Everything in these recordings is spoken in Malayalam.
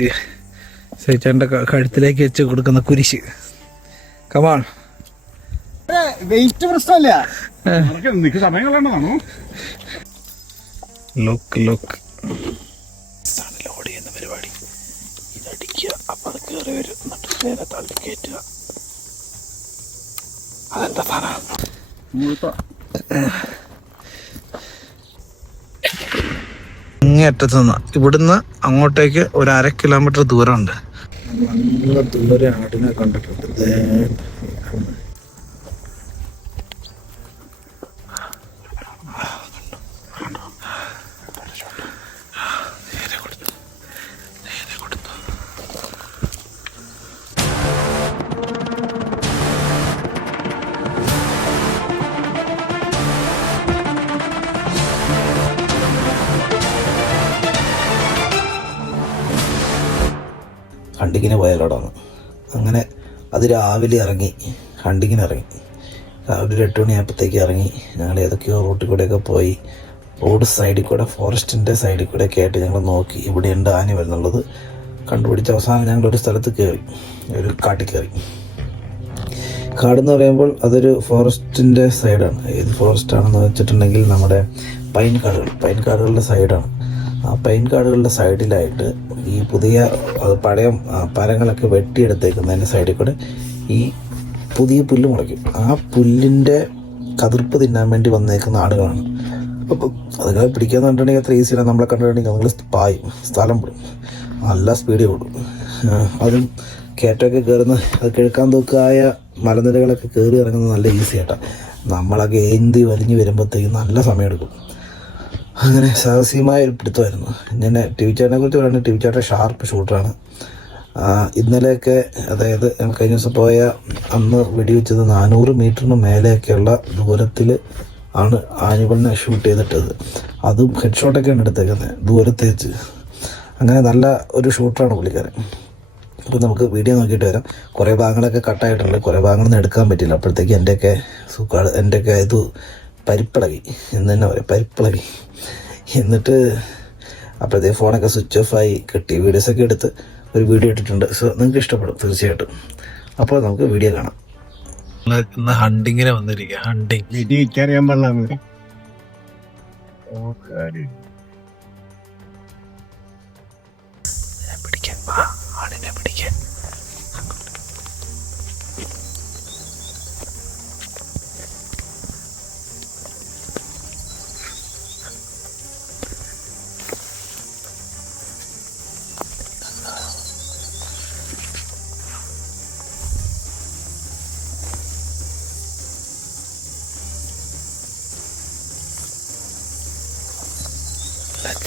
നോക്ക്, സൈറ്റാൻ്റെ കഴുത്തിലേക്ക് വെച്ച് കൊടുക്കുന്ന കുരിശ്. കമാൺ. വെയിറ്റ് പ്രശ്നമല്ല, സമയം കളയണ്ടതാണോ? ലോക്ക് ലോക്ക് ലോഡ് ചെയ്യുന്ന പരിപാടി. ഇതടിക്കുക, അപ്പം അത് കയറി വരും, എന്നിട്ട് നേരെ തള്ളി കയറ്റുക. അതെന്താ സാധനം? ഇങ്ങേറ്റത്തുനിന്ന് ഇവിടുന്ന് അങ്ങോട്ടേക്ക് ഒരു 1/2 കിലോമീറ്റർ ദൂരമുണ്ട്. നല്ല ദൂരെ ആടിനെ കണ്ടിട്ടുണ്ട്. ഹണ്ടിങ്ങിന് പോയാലോടാണ്. അങ്ങനെ അത് രാവിലെ ഇറങ്ങി, ഹണ്ടിങ്ങിന് ഇറങ്ങി. രാവിലെ ഒരു 8 മണിയായപ്പോഴത്തേക്ക് ഇറങ്ങി. ഞങ്ങൾ ഏതൊക്കെയോ റൂട്ടിൽ കൂടെയൊക്കെ പോയി. റോഡ് സൈഡിൽ കൂടെ, ഫോറസ്റ്റിൻ്റെ സൈഡിൽ കൂടെയൊക്കെ ആയിട്ട് ഞങ്ങൾ നോക്കി ഇവിടെയുണ്ട് ആന വരുന്നുള്ളത് കണ്ടുപിടിച്ച് അവസാനം ഞങ്ങളൊരു സ്ഥലത്ത് കയറി, ഒരു കാട്ടിൽ കയറി. കാടെന്ന് പറയുമ്പോൾ അതൊരു ഫോറസ്റ്റിൻ്റെ സൈഡാണ്. ഏത് ഫോറസ്റ്റാണെന്ന് വെച്ചിട്ടുണ്ടെങ്കിൽ നമ്മുടെ പൈൻ കാടുകളുടെ സൈഡാണ്. ആ പൈൻ കാടുകളുടെ സൈഡിലായിട്ട് ഈ പുതിയ പഴയ മരങ്ങളൊക്കെ വെട്ടിയെടുത്തേക്കുന്നതിൻ്റെ സൈഡിൽ കൂടെ ഈ പുതിയ പുല്ല് മുളയ്ക്കും. ആ പുല്ലിൻ്റെ കതിർപ്പ് തിന്നാൻ വേണ്ടി വന്നേക്കുന്ന ആടുകളാണ്. അപ്പം അതുങ്ങളെ പിടിക്കാന്ന് പറഞ്ഞിട്ടുണ്ടെങ്കിൽ അത്ര ഈസിയാണ്. നമ്മളെ കണ്ടിട്ടുണ്ടെങ്കിൽ നമ്മൾ പായും, സ്ഥലം വിടും, നല്ല സ്പീഡിൽ വിടും. അതും കയറ്റമൊക്കെ കയറുന്ന, അത് കിഴക്കാൻ തൂക്കായ മലനിരകളൊക്കെ കയറി ഇറങ്ങുന്നത് നല്ല ഈസി ആയിട്ടാണ്. നമ്മളൊക്കെ ഏന്തി വലിഞ്ഞ് വരുമ്പോഴത്തേക്കും നല്ല സമയമെടുക്കും. അങ്ങനെ സാഹസികമായ ഒരു പിടുത്തമായിരുന്നു. ഇങ്ങനെ ടി വി ചേട്ടനെ കുറിച്ച് പറയുന്നത്, ടി വി ചേട്ടൻ ഷാർപ്പ് ഷൂട്ടറാണ്. ഇന്നലെയൊക്കെ, അതായത് കഴിഞ്ഞ ദിവസം പോയ അന്ന് വെടിവെച്ചത് 400 മീറ്ററിന് മേലെയൊക്കെയുള്ള ദൂരത്തിൽ ആണ് ആനിമലിനെ ഷൂട്ട് ചെയ്തിട്ടത്. അതും ഹെഡ് ഷോട്ടൊക്കെയാണ് എടുത്തേക്കുന്നത്, ദൂരത്തേച്ച്. അങ്ങനെ നല്ല ഒരു ഷൂട്ടറാണ് പുള്ളിക്കാരൻ. അപ്പോൾ നമുക്ക് വീഡിയോ നോക്കിയിട്ട് വരാം. കുറേ ഭാഗങ്ങളൊക്കെ കട്ടായിട്ടുണ്ട്, കുറേ ഭാഗങ്ങളൊന്നും എടുക്കാൻ പറ്റില്ല. അപ്പോഴത്തേക്ക് എൻ്റെയൊക്കെ ഇത് പരിപ്പിളകി എന്ന് തന്നെ പറയും, പരിപ്പിളകി. എന്നിട്ട് അപ്പോഴത്തേക്ക് ഫോണൊക്കെ സ്വിച്ച് ഓഫ് ആയി കിട്ടി. വീഡിയോസൊക്കെ എടുത്ത് ഒരു വീഡിയോ ഇട്ടിട്ടുണ്ട്. സോ നിങ്ങൾക്ക് ഇഷ്ടപ്പെടും തീർച്ചയായിട്ടും. അപ്പോൾ നമുക്ക് വീഡിയോ കാണാം. ഇന്ന് ഹണ്ടിങ്ങിനെ വന്നിരിക്കുക. ഹണ്ടിങ് എനിക്കറിയാൻ പാടില്ല. പിടിക്കാൻ, ആടിനെ പിടിക്കാൻ.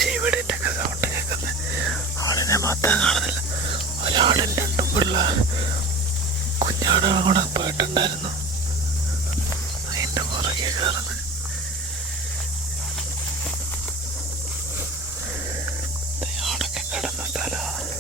ചെവിടേറ്റൊക്കെ സൗണ്ട് കേൾക്കുന്നത്. ആടിനെ മാത്രം കാണുന്നില്ല, ഒരാടും 2 പിള്ള കുഞ്ഞാടുകളും കൂടെ പോയിട്ടുണ്ടായിരുന്നു. അതിൻ്റെ പുറകെ കയറുന്നത്. ആടൊക്കെ കിടന്ന സ്ഥലമാണ്.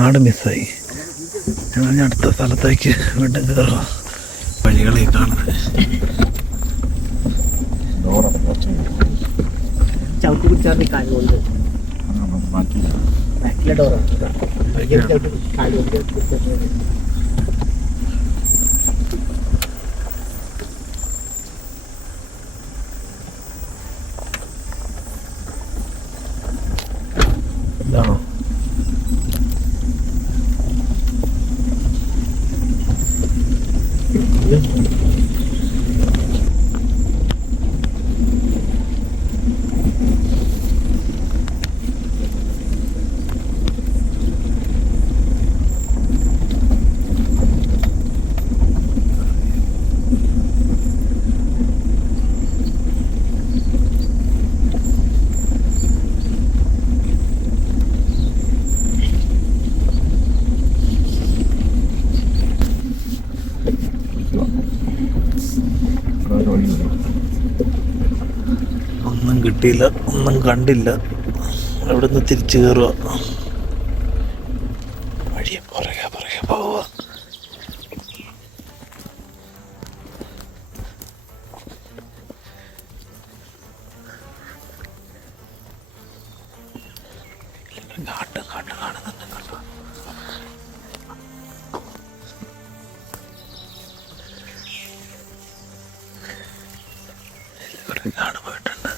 ആട് മിസ്സായി. ഞാൻ അടുത്ത സ്ഥലത്തേക്ക് വീണ്ടും കയറാം. വഴികളെ കാണുന്നത് ചവിട്ടി പിടിച്ചാൽ കാലുകൊണ്ട് ബാക്കിലെ ഡോറാണ്. ഇതാണോ? കിട്ടിയില്ല, ഒന്നും കണ്ടില്ല. അവിടുന്ന് തിരിച്ചു കയറുക, വഴിയെ പുറകെ പോവുക. കാണുന്നുണ്ട് കണ്ടോ. കാട് പോയിട്ടുണ്ട്.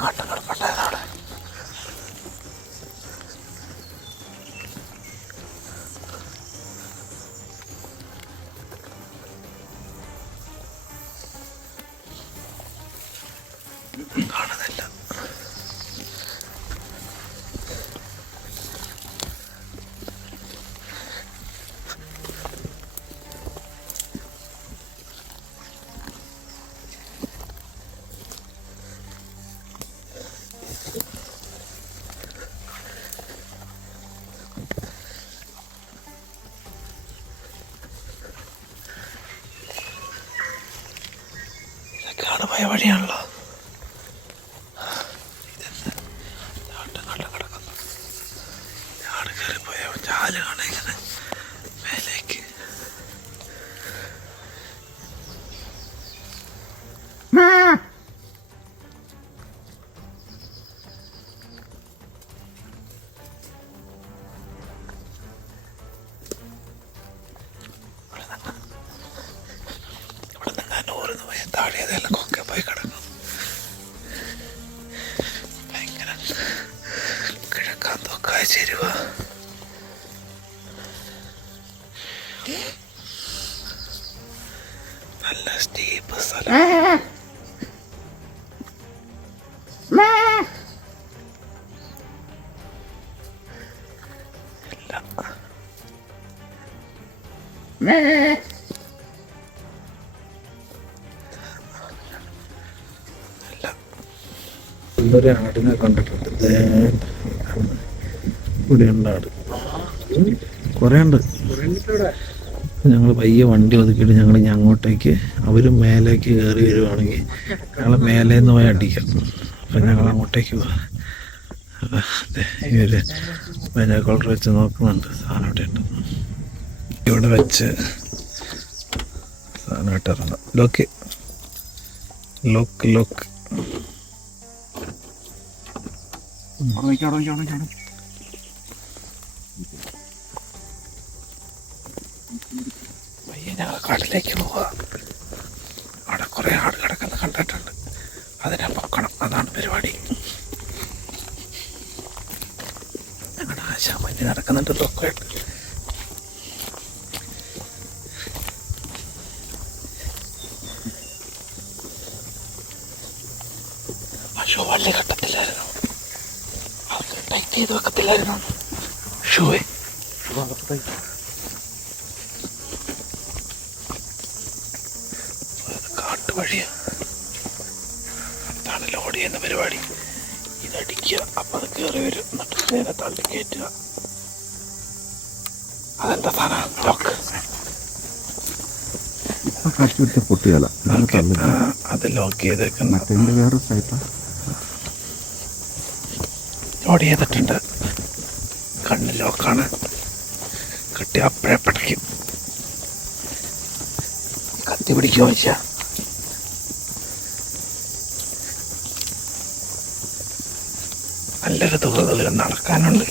കാട്ടം കിടപ്പുണ്ടായതാണ്. കാണുന്നില്ല. ഇതൊക്കെയാണ് പോയ വഴിയാണല്ലോ. താഴെ ഏതെല്ലാം കൊക്കെ പോയി കിടക്കും. ഭയങ്കര കിഴക്കാൻ തൊക്കായ ചെരുവ. നല്ല സ്റ്റീപ്പ് സ്ഥലം. ഒരു ആടിനെ കണ്ടിട്ടുണ്ട്. ഇവിടെ ഉണ്ട് ആട്, കുറേ ഉണ്ട്. ഞങ്ങൾ പയ്യെ വണ്ടി ഒതുക്കിയിട്ട് ഞങ്ങൾ ഇനി അങ്ങോട്ടേക്ക്, അവരും മേലേക്ക് കയറി വരുവാണെങ്കിൽ ഞങ്ങൾ മേലേന്ന് പോയി അടിക്കാം. അപ്പം ഞങ്ങൾ അങ്ങോട്ടേക്ക് പോവാം. ഇവർ ബൈനോക്കുലർ വെച്ച് നോക്കുന്നുണ്ട്. സാധനം ഇവിടെ ഉണ്ട്. ഇവിടെ വെച്ച് സാധനം ഇട്ടിറങ്ങാം. ലോക്ക് പയ്യെ ഞങ്ങൾ കാട്ടിലേക്ക് പോവുക. അവിടെ കുറേ ആട് കിടക്കുന്ന കണ്ടിട്ടുണ്ട്. അതിനെ പൊക്കണം, അതാണ് പരിപാടി. ഞങ്ങളുടെ ആശാമഞ്ഞ് നടക്കുന്നുണ്ട് തൊക്കെയായിട്ട്. ഷൂ വള്ളി കെട്ടത്തില്ലായിരുന്നു, അത് ടൈറ്റ് ചെയ്ത് വെക്കത്തില്ലായിരുന്നു ഷൂവേ. കാട്ടുവഴിയാ, അതാണ് ലോഡ് ചെയ്യുന്ന പരിപാടി. ഇതടിക്കുക, അപ്പം അത് കയറി വരും, എന്നിട്ട് നേരെ തള്ളി കയറ്റുക. അതെന്താ സാധനം? ലോക്ക്. പൊട്ടിയല്ല, അത് ലോക്ക് ചെയ്തേക്കുന്ന വേറെ സൈറ്റാ. ലോഡ് ചെയ്തിട്ടുണ്ട്. കണ്ണ് ലോക്കാണ്, കെട്ടി അപ്പഴേ പടയ്ക്കും. കത്തി പിടിക്കുമോ വെച്ചാ നല്ലൊരു ദൂരം നടക്കാനുണ്ട്.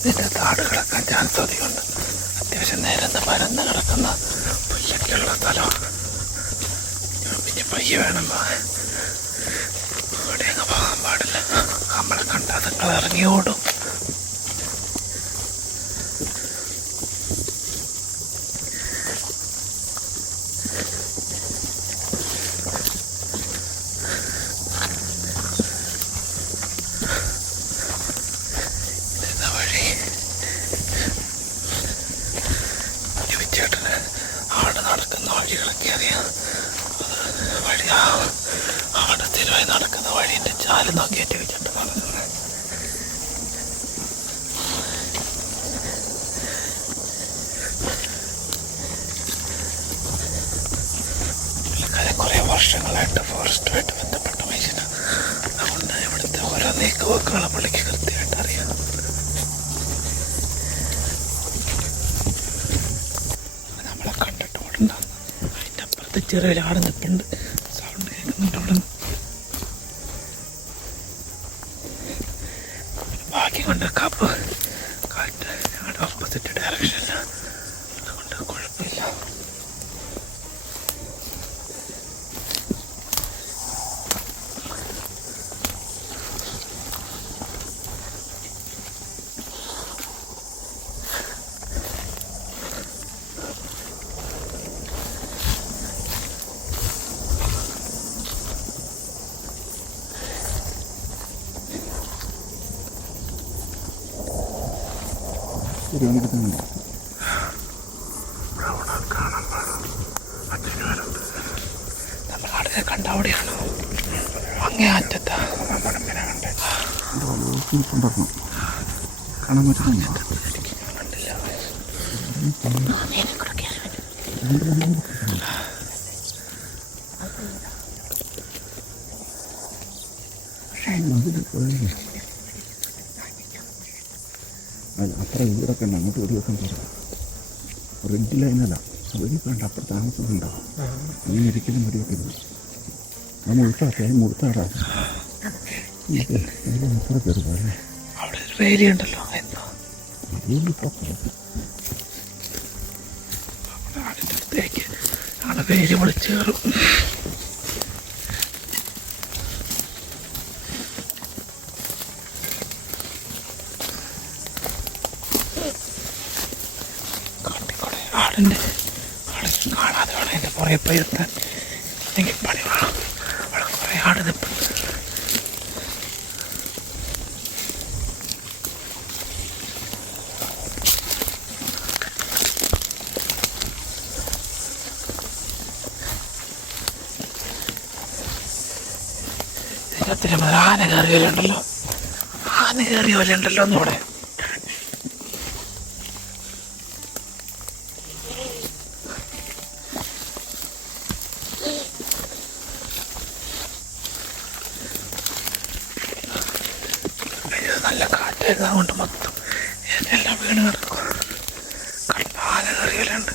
ഇതിൻ്റെ താട് കിടക്കാൻ ചാൻസ് അധികമുണ്ട്. അത്യാവശ്യം നേരന്ന് പരന്ന് കിടക്കുന്ന പുല്ലൊക്കെയുള്ള സ്ഥലമാണ്. പിന്നെ പയ്യെ വേണം പോകാൻ. ഇവിടെ അങ്ങ് പോകാൻ പാടില്ല, നമ്മളെ കണ്ടാൽ അതുങ്ങൾ ഇറങ്ങി ഓടും. വഴി ചേട്ടന് ആട് നടക്കുന്ന വഴികളൊക്കെ അറിയാം. വഴി ആട് സ്ഥിരമായി നടക്കുന്ന വഴീൻ്റെ ചാല് നോക്കിയിട്ട് വെച്ചിട്ട് നടക്കുന്നത്. പുള്ളിക്കാരെ കുറേ വർഷങ്ങളായിട്ട് ഫോറസ്റ്റുമായിട്ട് ബന്ധപ്പെട്ട മനുഷ്യനാണ്. അതുകൊണ്ട് ഇവിടുത്തെ ഓരോ നീക്കുവെക്കുകളെ പുള്ളിക്ക് കൃത്യമായിട്ട് അറിയാം. നമ്മളെ കണ്ടിട്ട് ഓടണ്ട. അതിൻ്റെ അപ്പുറത്ത് ചെറിയ ആട് നിൽപ്പുണ്ട്. സൗണ്ട് കേൾക്കുന്നുണ്ട് അവിടെ നിന്ന്. ഭാഗ്യം കൊണ്ട് കാപ്പ് കാറ്റ് ഞങ്ങളുടെ ഓപ്പോസിറ്റ് ഡയറക്ഷനിലാണ്. അതുകൊണ്ട് കുഴപ്പമില്ല. തിരുവനന്തപുരത്തുണ്ട്. നമ്മൾ ആടിനെ കണ്ട അവിടെയാണോ? അങ്ങേ അറ്റത്താ നമ്മളിങ്ങനെ കണ്ടേ. കൊണ്ടുവരണം കാണാൻ പറ്റുന്നുണ്ടോ? കണ്ടില്ല. അത്ര വീടൊക്കെ ഉണ്ട്. അങ്ങോട്ട് ഒരു ദിവസം പറയാം. റെഡ് ലൈനല്ല, വെടിയൊക്കെ ഉണ്ട്. അപ്പുറം താമസമുണ്ടാവും. അങ്ങനെ ഒരിക്കലും വെടിവെക്കരുത്. ആ മുഴുത്താട്ടെ, മുഴുത്താടാ അത്ര കയറുപോലെ. അവിടെ ഒരു വേലി ഉണ്ടല്ലോ. എന്താ ആടിൻ്റെ അടുത്തേക്ക് ഞങ്ങളുടെ വേലി വിളിച്ച് കയറും. ആടിനെ കാണാതെ വേണം എൻ്റെ പുറകെ പോയി എത്താൻ. എനിക്ക് പണി വേണം. അവിടെ കുറേ ആട് നിൽപ്പുണ്ട്. ഇതിനകത്തിന് ആന കയറിയ പോലെ ഉണ്ടല്ലോ. ആന കയറിയ പോലെ ഉണ്ടല്ലോ ഒന്നിവിടെ. നല്ല കാറ്റായിരുന്നു. അതുകൊണ്ട് മൊത്തം എല്ലാം വീണ് കിടക്കും. കണ്ട ആന കറിയലുണ്ട്.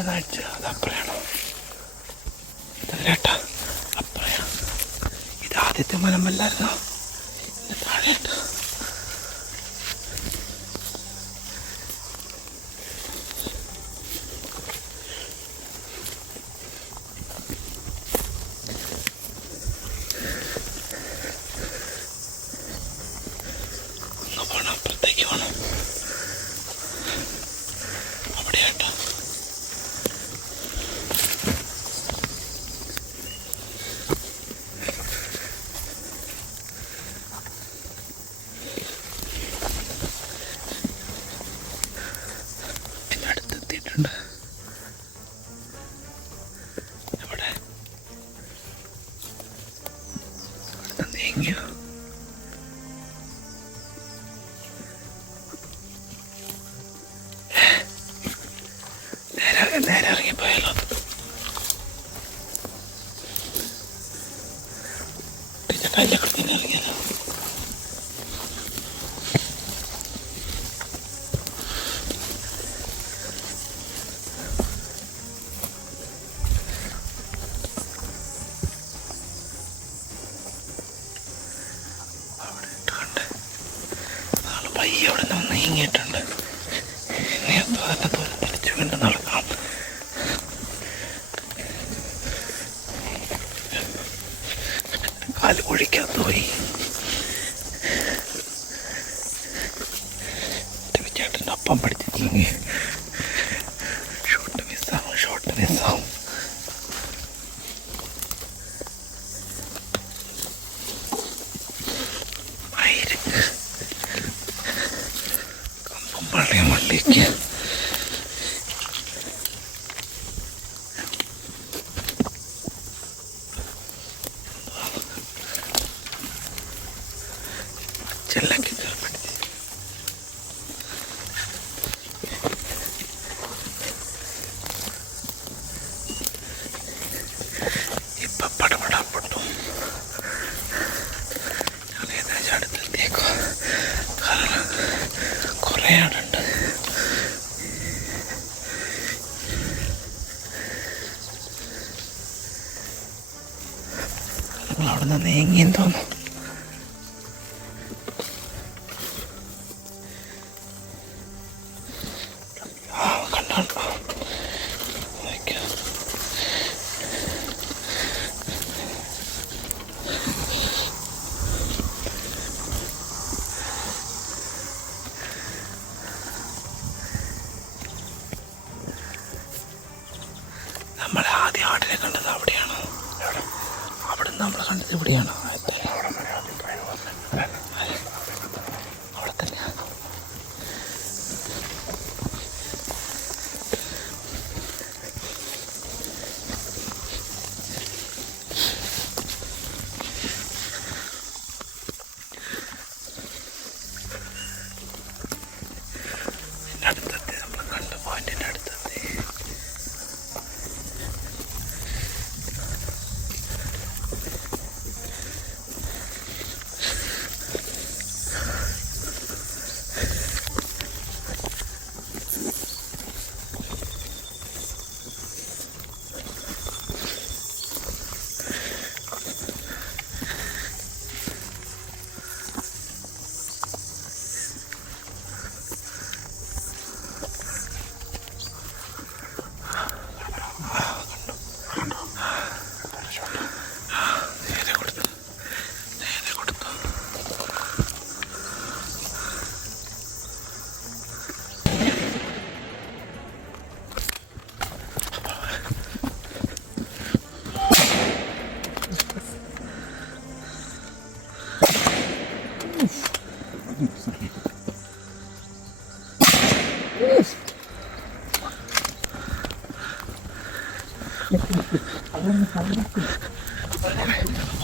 ഇതായിരുന്നു അത് അപ്പറയാണോ? ഇതിലേട്ടാ അപ്പറയാ. ഇത് ആദ്യത്തെ മലമല്ലായിരുന്നോ? താഴെയാട്ടോ. നീങ്ങിയിട്ടുണ്ട്. ഇവിടെ നീങ്ങിയോ? നേരെ ഇറങ്ങിപ്പോയാലോ? ചേട്ടാ അതിൻ്റെ കടത്തിന് ഇറങ്ങിയാലോ? അവിടെ ഇട്ടുണ്ട് നാളെ പയ്യെ അവിടെ നിന്ന് നീങ്ങിയിട്ടുണ്ട്. ഇനി നല്ല ദൂരം തിരിച്ചു വീണ്ടും നടക്കണം. കാല് കുഴിക്കകത്ത് പോയി. ചേട്ടൻ്റെ ഒപ്പം പഠിച്ചിട്ടില്ലെങ്കിൽ ഷോട്ട് മിസ്സാവും. കമ്പം പള്ളിയും വള്ളിക്ക് ചെല്ലൊക്കെ പഠിച്ച് ഇപ്പം പടപടാൻ പൊട്ടും. ഞങ്ങൾ ഏകദേശം അടുത്തെത്തിയേക്കോ. കാരണം കുറേ ആടുണ്ട്. നിങ്ങൾ അവിടെ നിന്ന് നീങ്ങിയെന്ന് തോന്നുന്നു. നമ്മൾ ആദ്യം ആടിനെ കണ്ടത് അവിടെയാണ്. അവിടെ നിന്ന് നമ്മൾ കണ്ടത് ഇവിടെയാണ്. അവിടെ തന്നെയാണ്. അടുത്തെത്തി, നമ്മൾ കണ്ട പോയിന്റിൻ്റെ അടുത്തെത്തി.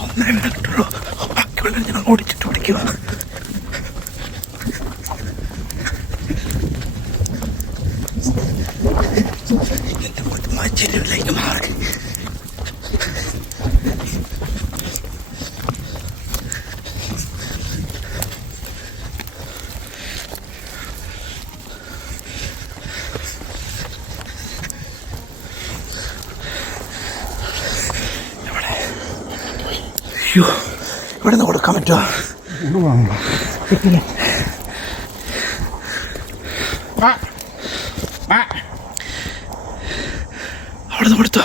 ഒന്നേ വീണിട്ടുള്ളൂ. ബാക്കിയുള്ള ഞാൻ ഓടിച്ചിട്ട് ഓടിക്കുക. എന്റെ പൊട്ടുമായ ചെരുവിലേക്ക് മാറി. ഇവിടെ നിന്ന് കൊടുക്കാൻ പറ്റുമോ? അവിടെ നിന്ന് കൊടുത്തോ?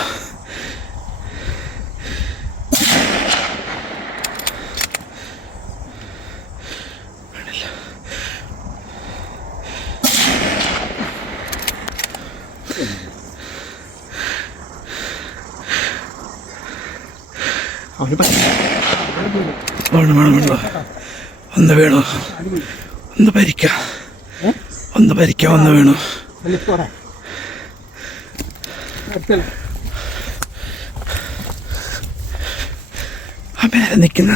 വേണം ഒന്ന് വേണോ? ഒന്ന് ഭരിക്കാം ഒന്ന് വേണോ? മേലെ നിൽക്കുന്ന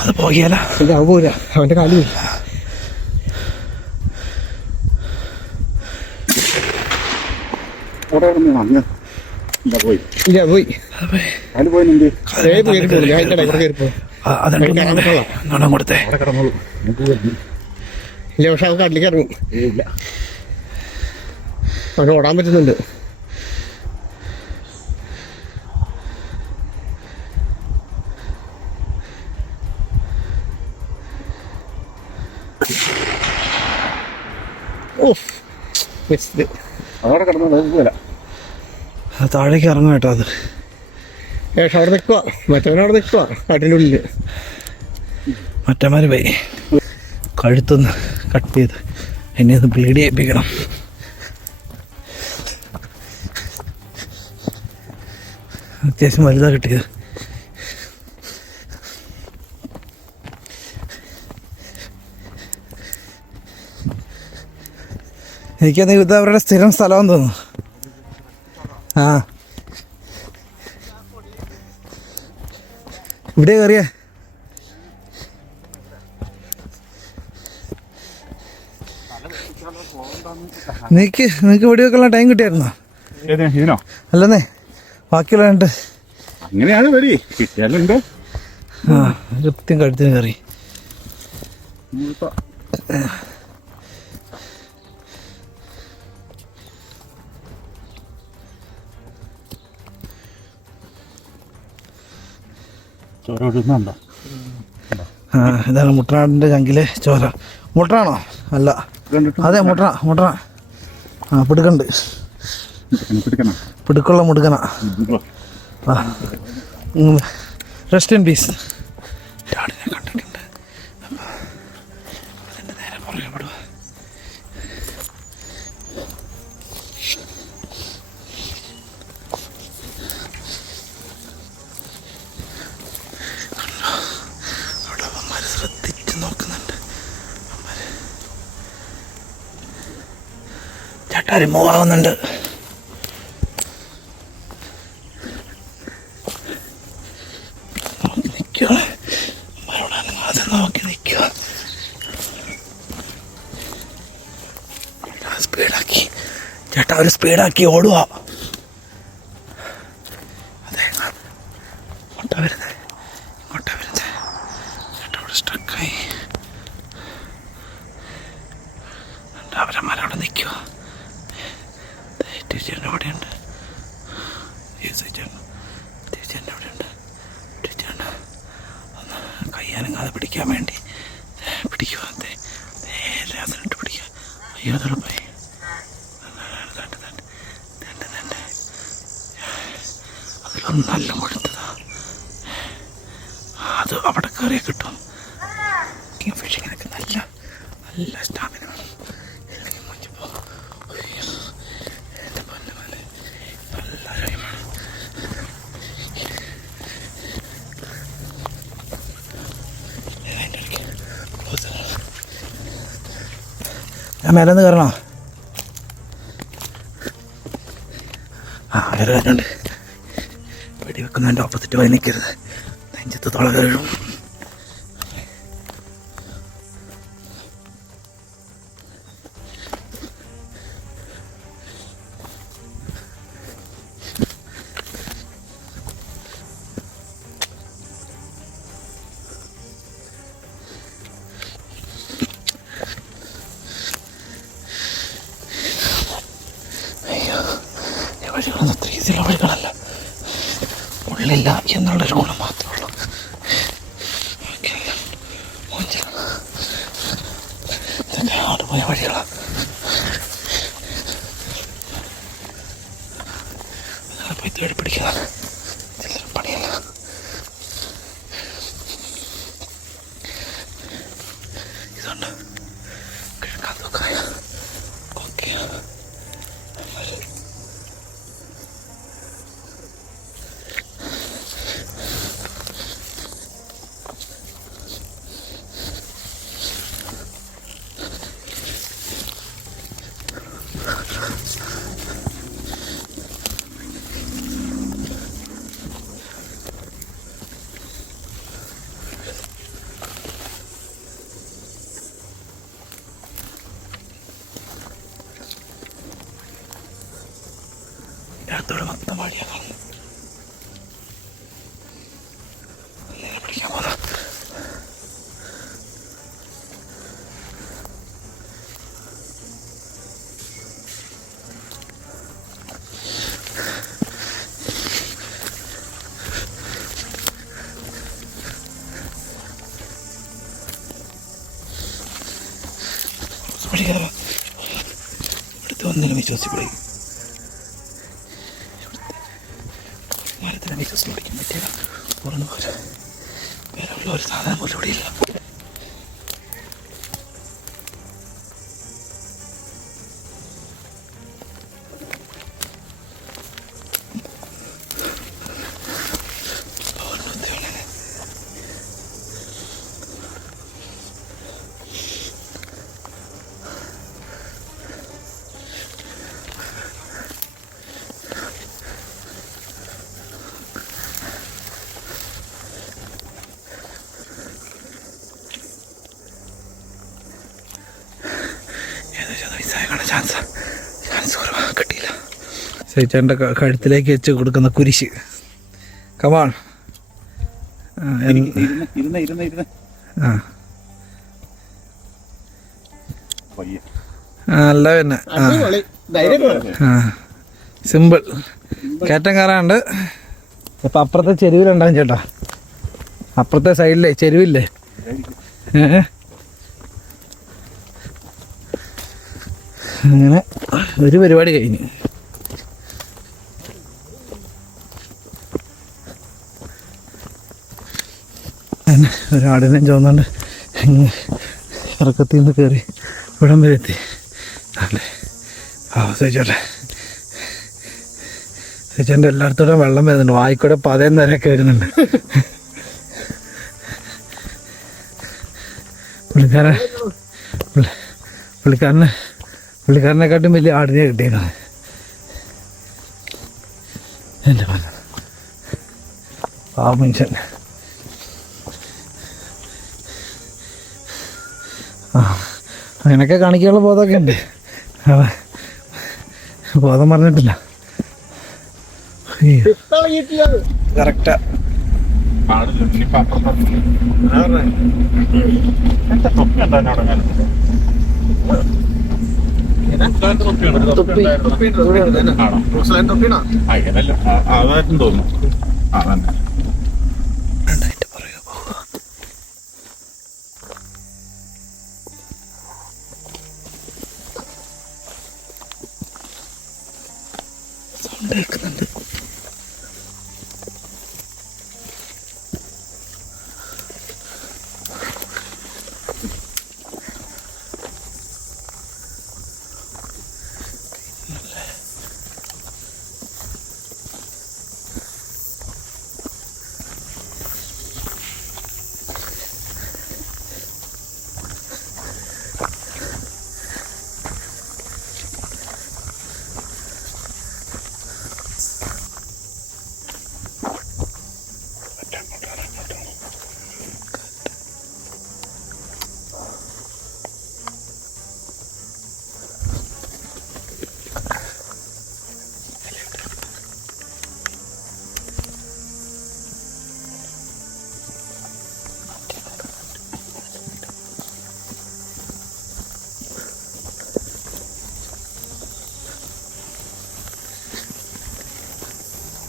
അത് പോകിയല്ല പോരാ, അവന്റെ കാലി പോയി. ഇല്ല പോയി കാല് പോയി. അതെണ്ണം കൊടുത്തേ. ഇല്ല, പക്ഷെ അവർക്ക് കടലിലേക്ക് ഇറങ്ങും. അവിടെ ഓടാൻ പറ്റുന്നുണ്ട്. അവിടെ കിടന്നു താഴേക്ക് ഇറങ്ങും കേട്ടോ. അത് പക്ഷെ അവിടെ നിൽക്കുക, മറ്റവനവിടെ നിൽക്കുക കാട്ടിൻ്റെ ഉള്ളിൽ. മറ്റന്മാര് പോയി കഴുത്തൊന്ന് കട്ട് ചെയ്ത് എന്നെ ഒന്ന് ബ്ലീഡ് ചെയ്യിപ്പിക്കണം. അത്യാവശ്യം വലുതാ കിട്ടിയത്. എനിക്കത് ഇത് അവരുടെ സ്ഥിരം സ്ഥലമെന്ന് തോന്നുന്നു. ആ ഇവിടെ കയറിയേ. നിനക്ക് വെടിവെക്കാനുള്ള ടൈം കിട്ടിയായിരുന്നോ? ഇതിനോ? അല്ലെന്നേ, ബാക്കിയുള്ള രണ്ട് അങ്ങനെയാണ് വെടി കിട്ടിയാലുണ്ട്. ആ കൃത്യം കഴുത്തിന് കയറി. ആ ഇതാണ് മുട്ടനാടിൻ്റെ ചങ്കിലെ ചോര. മുട്ടനാണോ? അല്ല, അതെ മുട്ടണ. ആ പിടുക്കുണ്ട്, പിടുക്കുള്ള മുടുക്കന. ആ റെസ്റ്റ് ഇൻ പീസ്. ആടിനെ കണ്ടിട്ടുണ്ട്. അതിൻ്റെ നേരെ പുറകെ വിടുക. ശ്രദ്ധിച്ച് നോക്കുന്നുണ്ട്. ചേട്ടാ റിമൂവ് ആവുന്നുണ്ട്. നിൽക്കുക, അത് നോക്കി നിൽക്കുക. സ്പീഡാക്കി ചേട്ടാ, ഒരു സ്പീഡാക്കി ഓടുക. അതെ ഇങ്ങോട്ടാ വരുന്നത്, ഇങ്ങോട്ടാ വരുന്നത്. ചേട്ടാ അവിടെ സ്റ്റക്കായി. അവരന്മാർ അവിടെ നിൽക്കുക. ടീച്ചറിൻ്റെ അവിടെയുണ്ട്, ടീച്ചറിൻ്റെ അവിടെയുണ്ട്. ടീച്ചറിൻ്റെ ഒന്ന് കയ്യാനങ്ങാതെ പിടിക്കാൻ വേണ്ടി പിടിക്കുക. നേരെ അതിനിട്ട് പിടിക്കുക. അയ്യോ അതുറപ്പായി. അതിലൊന്ന് നല്ല മുഴുത്തതാ. അത് അവിടെ കയറിയാൽ കിട്ടും. ഫിഷിങ്ങിനൊക്കെ നല്ല നല്ല സ്റ്റാമിന വേണം. അല്ലെങ്കിൽ മുഞ്ചിപ്പോ എൻ്റെ പൊന്നു പോലെ നല്ല അറിയമാണ്. ഞാൻ മേലെ നിന്ന് കയറണോ? ആ വേറെ കാര്യമുണ്ട്. വെടിവെക്കുന്നതിൻ്റെ ഓപ്പോസിറ്റ് പോയി നിൽക്കരുത്. നെഞ്ചത്ത് തുള കയറും. വഴികളൊന്നും അത്ര ഈസിയുള്ള വഴികളല്ല. ഉള്ളില്ല എന്നുള്ളൊരു ഗുണം മാത്രമേ ഉള്ളൂ. ഇതൊക്കെ ആടുപോയ വഴികളാണ്. പോയി തേടി പിടിക്കുക ചില്ലറ പണിയല്ല. ഇതുണ്ട് കിഴക്കാൻ തൂക്കായ ഓക്കെ. അകത്തോടെ മൊത്തം വഴിയാണ് കാണുന്നത്. പിടിക്കാൻ പോകുന്ന ഇവിടുത്തെ ഒന്നിനും വിശ്വസിപ്പിടിക്കും. മരത്തിനെ വിശ്വസിച്ച് പിടിക്കാൻ പറ്റില്ല. പുറന്ന് പോലെ വേറെ ഉള്ള ഒരു സാധനം പോലും ഇവിടെ ഇല്ല. ചാൻസ് കുറവാണ്, കിട്ടിയില്ല. സൈച്ചാൻ്റെ കഴുത്തിലേക്ക് വെച്ച് കൊടുക്കുന്ന കുരിശ്. കമാൺ. അല്ല പിന്നെ സിമ്പിൾ. കയറ്റം കയറാണ്ട്. അപ്പം അപ്പുറത്തെ ചെരുവിലുണ്ടാവും ചേട്ടാ, അപ്പുറത്തെ സൈഡിലെ ചെരുവില്ലേ. അങ്ങനെ ഒരു പരിപാടി കഴിഞ്ഞു. അങ്ങനെ ഒരാടിനെ ചോന്നുകൊണ്ട് ഇറക്കത്തിൽ നിന്ന് കയറി ഇവിടം വരെ എത്തി. അല്ലേ സഹിച്ചോട്ടെ. സഹിച്ചേൻ്റെ എല്ലായിടത്തോടെ വെള്ളം വരുന്നുണ്ട്, വായിക്കൂടെ പതയം നേരൊക്കെ വരുന്നുണ്ട്. പുള്ളിക്കാരനെക്കാട്ടും വലിയ ആടിനെ കിട്ടിയത് എൻ്റെ മകൻ. ആ മനുഷ്യൻ അങ്ങനെയൊക്കെ കാണിക്കാനുള്ള ബോധമൊക്കെ ഉണ്ട്. ബോധം പറഞ്ഞിട്ടില്ല. കറക്റ്റാ. അതായിട്ടും തോന്നുന്നു. സൗണ്ട് കേൾക്കുന്നുണ്ട്.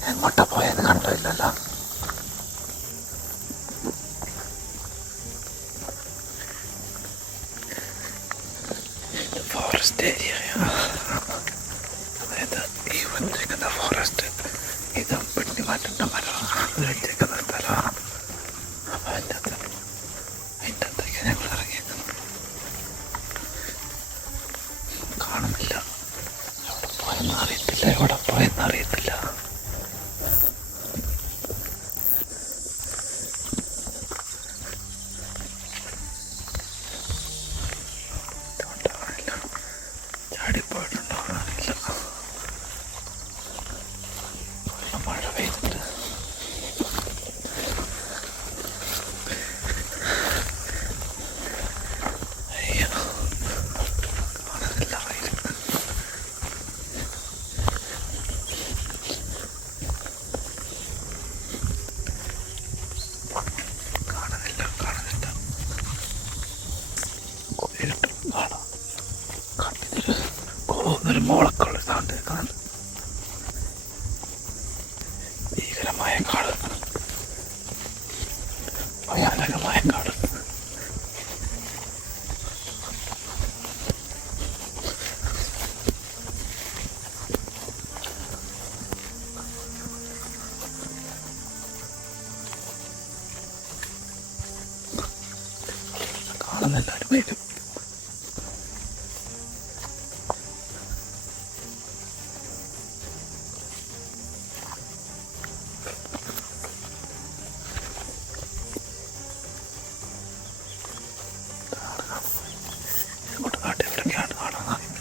എങ്ങോട്ടാ പോയെന്ന് കണ്ടില്ലല്ലോ. ഫോറസ്റ്റ് ഏരിയ, അതായത് ഈ വന്നിരിക്കുന്ന ഫോറസ്റ്റ് ഇത് വെട്ടി മാറ്റേണ്ട മരമാണ് വെച്ചേക്കുന്ന സ്ഥലമാണ്. അപ്പം അതിൻ്റെ അകത്തേക്ക് ഞങ്ങൾ ഇറങ്ങിയേക്കുന്നു. കാണുന്നില്ല, എവിടെ പോയെന്ന് അറിയത്തില്ല. മഴ പെയ്തിട്ട് അയ്യോ കാണുന്നില്ല. ഒരു മോളക്കുള്ള സൗണ്ട് കേൾക്കുന്നുണ്ട്. ഭീകരമായ കാട്, ഭയാനകമായ കാട്. കാണുന്നെല്ലാവരും വരും. ഇങ്ങോട്ട് കാട്ടെ എവിടെയൊക്കെയാണ് കാണാൻ സാധിക്കില്ല.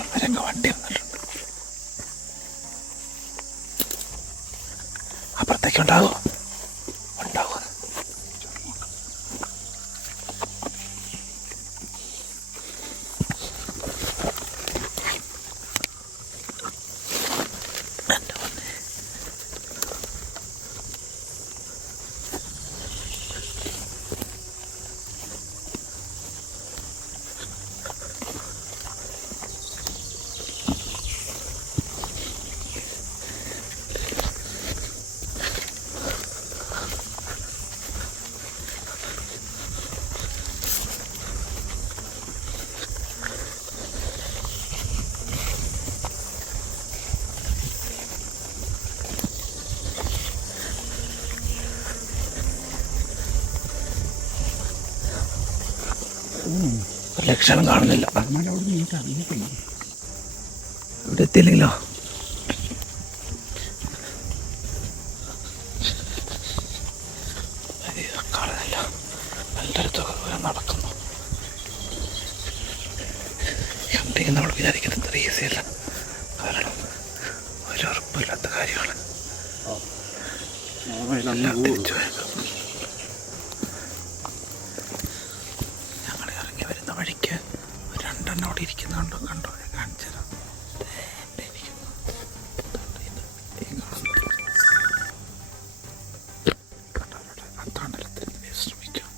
ഇവരൊക്കെ വണ്ടി വന്നിട്ടുണ്ട്. അപ്പുറത്തേക്ക് ഉണ്ടാകുമോ? ഉണ്ടാകുമോ? ലക്ഷണം കാണുന്നില്ല. ഇവിടെ എത്തിയില്ലെങ്കിലോ? കാണുന്നില്ല. നല്ലൊരു തുക ദൂരം നടക്കുന്നു. എന്തെങ്കിലും നമ്മൾ വിചാരിക്കുന്നത് ഇത്ര ഈസിയല്ല. കാരണം ഒരു ഉറപ്പില്ലാത്ത കാര്യമാണ്. തിരിച്ചു വേഗം ഞങ്ങൾ ഇറങ്ങി വരുന്ന വഴിക്ക് രണ്ടെണ്ണം അവിടെ ഇരിക്കുന്നുണ്ടോ? കണ്ടോ? ഞാൻ കാണിച്ചു തരാം. ശ്രമിക്കാം.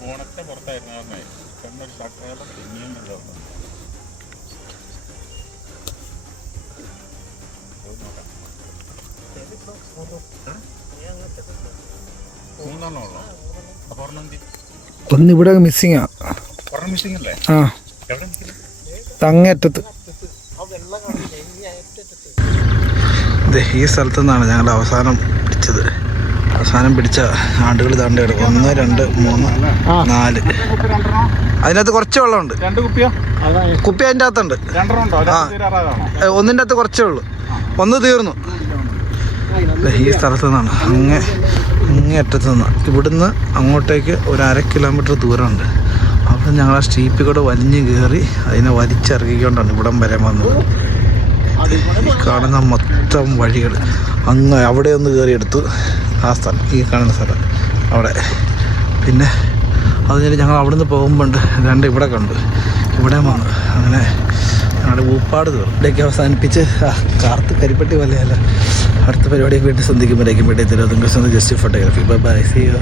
ബോണത്തെ പുറത്തായിരുന്നു കണ്ണൊരു ശകലം തെങ്ങിയുന്നില്ല. മൂന്നെണ്ണം ഉള്ളോ? അപ്പൊ ഒന്നിവിടെ മിസ്സിങ്ങാ. മിസ്സിംഗ് അല്ലേ? ആ, അങ്ങേറ്റത്ത്. ഈ സ്ഥലത്തു നിന്നാണ് ഞങ്ങൾ അവസാനം പിടിച്ച ആണ്ടുകൾ താണ്ട് കിടക്കും. 1, 2, 3, 4. അതിനകത്ത് കുറച്ച് വെള്ളമുണ്ട്. കുപ്പി അതിൻ്റെ അകത്തുണ്ട്. ആ, ഒന്നിൻ്റെ അകത്ത് കുറച്ചേ ഉള്ളൂ. ഒന്ന് തീർന്നു. ഈ സ്ഥലത്തു നിന്നാണ് അങ്ങേ അറ്റത്തു നിന്ന്. ഇവിടുന്ന് അങ്ങോട്ടേക്ക് ഒരു 1/2 കിലോമീറ്റർ ദൂരമുണ്ട്. അവിടെ ഞങ്ങൾ ആ സ്റ്റീപ്പിൽ കൂടെ വലിഞ്ഞ് കയറി അതിനെ വലിച്ചിറക്കിക്കൊണ്ടാണ് ഇവിടം വരെ വന്നത്. ഈ കാണുന്ന മൊത്തം വഴികൾ അങ്ങ് അവിടെ ഒന്ന് കയറിയെടുത്തു. ആ സ്ഥലം, ഈ കാണുന്ന സ്ഥലം അവിടെ. പിന്നെ അത് കഴിഞ്ഞ് ഞങ്ങൾ അവിടെ നിന്ന് പോകുമ്പോണ്ട് രണ്ട് ഇവിടെ കണ്ടു, ഇവിടെ വന്നു. അങ്ങനെ ഞങ്ങളുടെ ഊപ്പാട് തീർന്നു. ഇവിടേക്ക് അവസാനിപ്പിച്ച് കാർത്ത് കരിപ്പട്ടി പോലെയല്ല. അടുത്ത പരിപാടിയൊക്കെ വേണ്ടി സന്ധിക്കുമ്പോഴേക്കും വേണ്ടി Thiruvananthapuram just photography. Bye, see U.